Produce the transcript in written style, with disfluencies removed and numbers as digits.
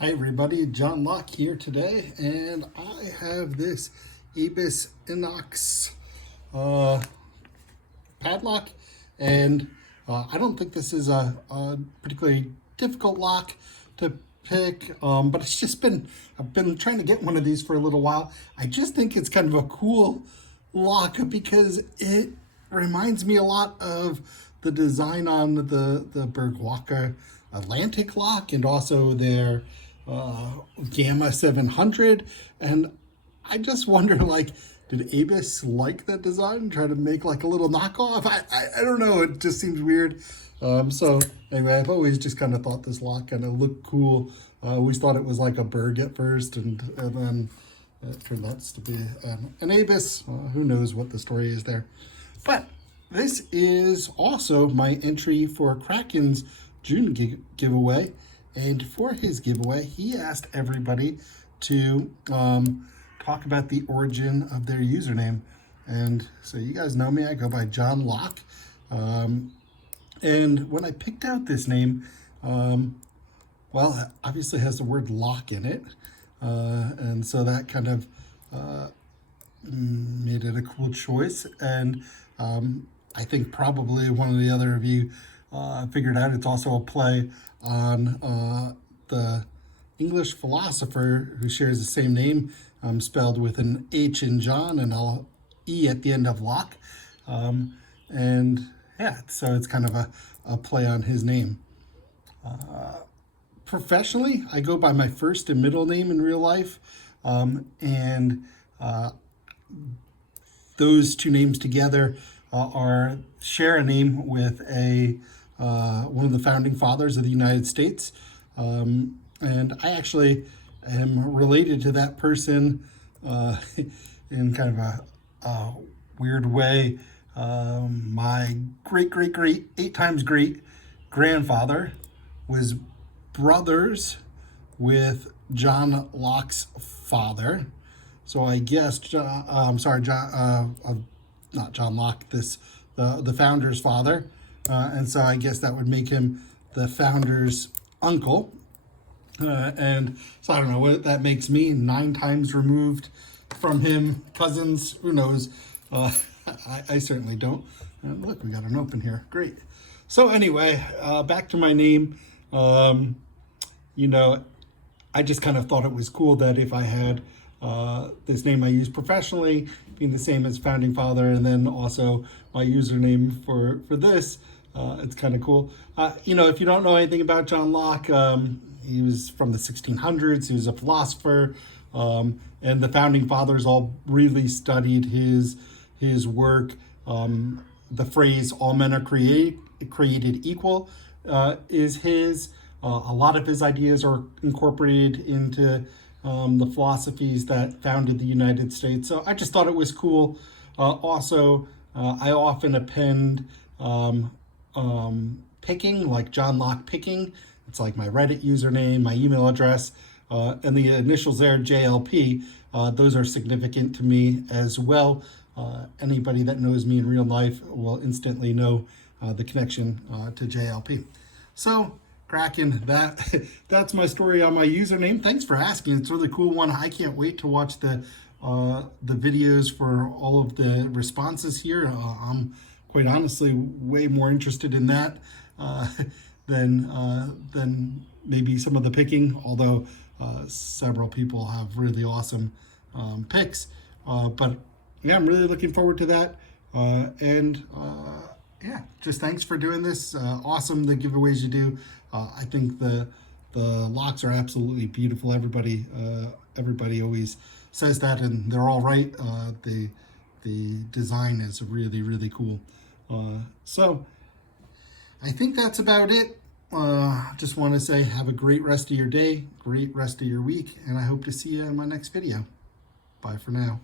Hi everybody, John Locke here today, and I have this Inox padlock, and I don't think this is a particularly difficult lock to pick, but I've been trying to get one of these for a little while. I just think it's kind of a cool lock because it reminds me a lot of the design on the Bergwalker Atlantic lock and also their Gamma 700. And I just wonder, like, did Abus like that design and try to make like a little knockoff? I don't know. It just seems weird. So anyway, I've always just kind of thought this lock kind of looked cool. I always thought it was like a Berg at first, and then it turned out to be an Abus. Who knows what the story is there. But this is also my entry for Kraken's June giveaway. And for his giveaway, he asked everybody to talk about the origin of their username. And so you guys know me, I go by John Locke. And when I picked out this name, well, it obviously has the word lock in it. And so that kind of made it a cool choice. And I think probably one of the other of you figured out it's also a play on the English philosopher who shares the same name, spelled with an H in John and an E at the end of Locke. And yeah, so it's kind of a play on his name. Professionally, I go by my first and middle name in real life. And those two names together share a name with one of the founding fathers of the United States. And I actually am related to that person in kind of a weird way. My great, 8 times great grandfather was brothers with John Locke's father. So I guess, not John Locke, the founder's father. And so I guess that would make him the founder's uncle. And so I don't know what that makes me, 9 times removed from him, cousins, who knows? I certainly don't. And look, we got an open here. Great. So anyway, back to my name. I just kind of thought it was cool that if I had this name I use professionally being the same as founding father, and then also my username for this, it's kind of cool. If you don't know anything about John Locke, he was from the 1600s. He was a philosopher, and the founding fathers all really studied his work. The phrase "all men are created equal" is his. A lot of his ideas are incorporated into the philosophies that founded the United States. So I just thought it was cool. Also, I often append picking, like John Locke picking. It's like my Reddit username, my email address, and the initials there, JLP. Those are significant to me as well. Anybody that knows me in real life will instantly know the connection to JLP. So, Kraken, that's my story on my username. Thanks for asking. It's a really cool one. I can't wait to watch the videos for all of the responses here. I'm quite honestly way more interested in that than maybe some of the picking, although several people have really awesome picks. But yeah, I'm really looking forward to that. Yeah, just thanks for doing this. Awesome, the giveaways you do. I think the locks are absolutely beautiful. Everybody always says that, and they're all right. The design is really, really cool. So I think that's about it. Just want to say have a great rest of your day, great rest of your week, and I hope to see you in my next video. Bye for now.